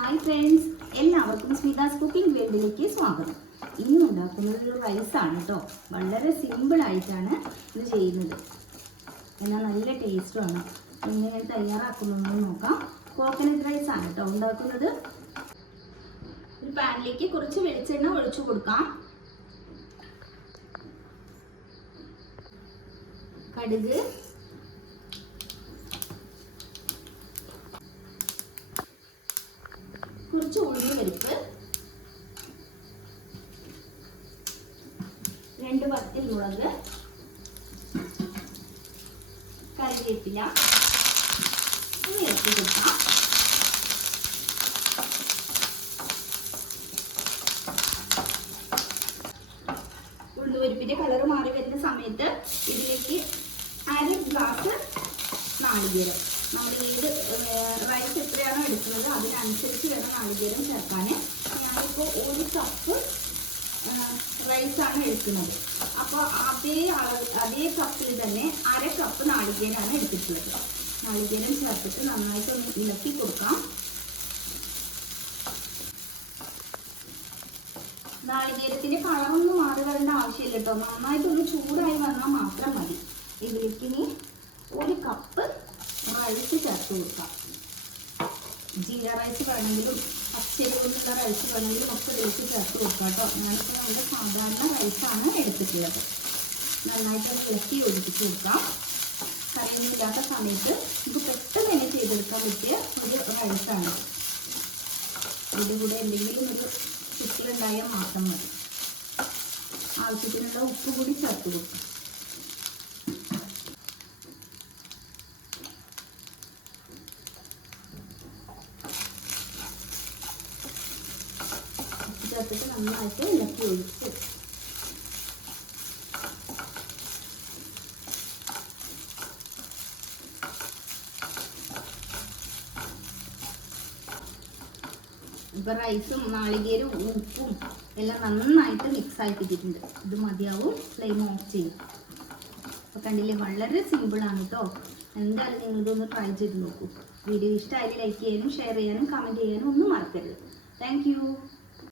Hi friends, എല്ലാവർക്കും സ്മിതാസ് cooking വേൾഡിലേക്ക് സ്വാഗതം. ഇന്ന് ഉണ്ടാക്കുന്നത് ഒരു റൈസാണ് കേട്ടോ. വളരെ സിമ്പിളായിട്ടാണ് ഇത് ചെയ്യുന്നത്. എന്നാൽ നല്ല ടേസ്റ്റുമാണ്. എങ്ങനെ തയ്യാറാക്കുന്നതെന്ന് നോക്കാം. കോക്കനട്ട് റൈസാണ് കേട്ടോ ഉണ്ടാക്കുന്നത്. ഒരു പാനിലേക്ക് കുറച്ച് വെളിച്ചെണ്ണ ഒഴിച്ചു കൊടുക്കാം. കടുക്, കുറച്ച് ഉഴുന്ന് പരിപ്പ്, 2 വറ്റൽ മുളക്, കറിവേപ്പില ഇറക്കി കൊടുക്കാം. ഉഴുന്നുപരിപ്പിന്റെ കളർ മാറി വരുന്ന സമയത്ത് ഇതിലേക്ക് 1/2 ഗ്ലാസ് നാളികേരം, നമ്മൾ ഏത് റൈസ് എത്രയാണോ എടുക്കുന്നത് അതിനനുസരിച്ച് വേണം നാളികേരം ചേർക്കാൻ. ഞാനിപ്പോൾ 1 കപ്പ് റൈസാണ് എടുക്കുന്നത്. അപ്പോൾ അതേ കപ്പിൽ തന്നെ 1/2 കപ്പ് നാളികേരമാണ് എടുത്തിട്ടുള്ളത്. നാളികേരം ചേർത്തിട്ട് നന്നായിട്ടൊന്ന് ഇളക്കി കൊടുക്കാം. നാളികേരത്തിന്റെ കളറൊന്നും മാറി വരേണ്ട ആവശ്യമില്ല കേട്ടോ. നന്നായിട്ടൊന്ന് ചൂടായി വന്നാൽ മാത്രം മതി. ഇതിലേക്ക് ഇനി 1 കപ്പ് റൈസ് ചേർത്ത് കൊടുക്കാം. ജീര റൈസ് വേണമെങ്കിലും പച്ചരി കൊണ്ടുള്ള റൈസ് വേണമെങ്കിലും ഒക്കെ ഇതിലേക്ക് ചേർത്ത് കൊടുക്കാം കേട്ടോ. ഞാനിപ്പോൾ നമ്മുടെ സാധാരണ റൈസാണ് എടുത്തിട്ടുള്ളത്. നന്നായിട്ടൊന്ന് ഇളക്കി യോജിപ്പിച്ച് കൊടുക്കാം. കറിയൊന്നും ഇല്ലാത്ത സമയത്ത് ഇത് പെട്ടെന്ന് തന്നെ ചെയ്തെടുക്കാൻ പറ്റിയ ഒരു റൈസാണ്. അതിൻ്റെ കൂടെ എന്തെങ്കിലും ഒരു ചിക്കലുണ്ടായാൽ മാത്രം മതി. ആവശ്യത്തിനുള്ള ഉപ്പ് കൂടി ചേർത്ത് കൊടുക്കാം. ചേർത്തിട്ട് നന്നായിട്ട് ഇളക്കി ഒഴിച്ച് ഇപ്പൊ റൈസും നാളികേരും ഉപ്പും എല്ലാം നന്നായിട്ട് മിക്സ് ആയി കിട്ടിയിട്ടുണ്ട്. ഇത് മതിയാവും. ഫ്ലെയിം ഓഫ് ചെയ്യും. അപ്പൊ കണ്ടില്ലേ, വളരെ സിമ്പിളാണ് കേട്ടോ. എന്തായാലും നിങ്ങളിതൊന്ന് ട്രൈ ചെയ്ത് നോക്കൂ. വീഡിയോ ഇഷ്ടമായാലും ലൈക്ക് ചെയ്യാനും ഷെയർ ചെയ്യാനും കമൻറ്റ് ചെയ്യാനും ഒന്നും മറക്കരുത്. Thank you.